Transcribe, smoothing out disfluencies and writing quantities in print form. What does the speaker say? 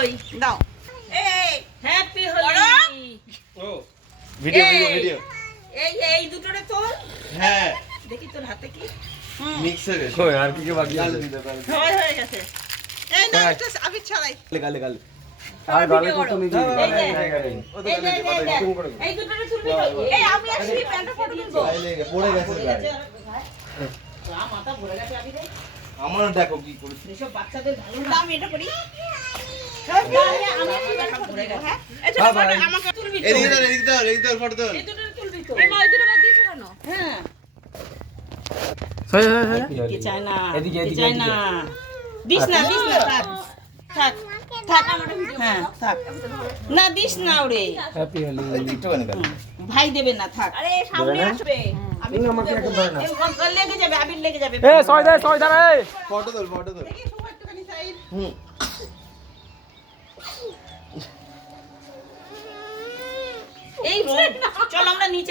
কই দাও এই হ্যাপি হোলি ও ভিডিও ভিডিও এই দুটোরে তোল হ্যাঁ দেখি তোর হাতে কি মিক্স হয়ে গেছে কই আর কি কি বাকি আছে হয়ে গেছে এই না এটা আবির ছড়াই গালে আর গালে তো তুমি এই দুটোরে তুলবি তো এই আমি আসি প্যান্টটা ফটো তুলবো পড়ে গেছে মাথা ভরে গেছে আবি রে আমার দেখো কি করেছে এসব বাচ্চাদের ভালো না আমি এটা করি আমি আসি প্যান্টটা ভরে গেছে হ্যাঁ এই ছোট ফটো আমাকে তুলবি তো এদিকে দাও ফটো দাও এই দুটোরে তুলবি তো এই মা এই দুটো বাদ দিয়েছ কেন হ্যাঁ কি চাই না কি চাই না দিস না থাক থাক থাক আমাদের ভিডিও হ্যাঁ থাক না দিস না ওরে হ্যাপি হোলি একটু বানি দাও ভাই দেবে না থাক আরে সামনে আসবে আমি আমাকে একটা ধরে না লেগে যাবে আবির লেগে যাবে এ ছয় দে রে ফটো দাও দেখি সবাই একটুখানি সাইড হুম এই চল আমরা নিচে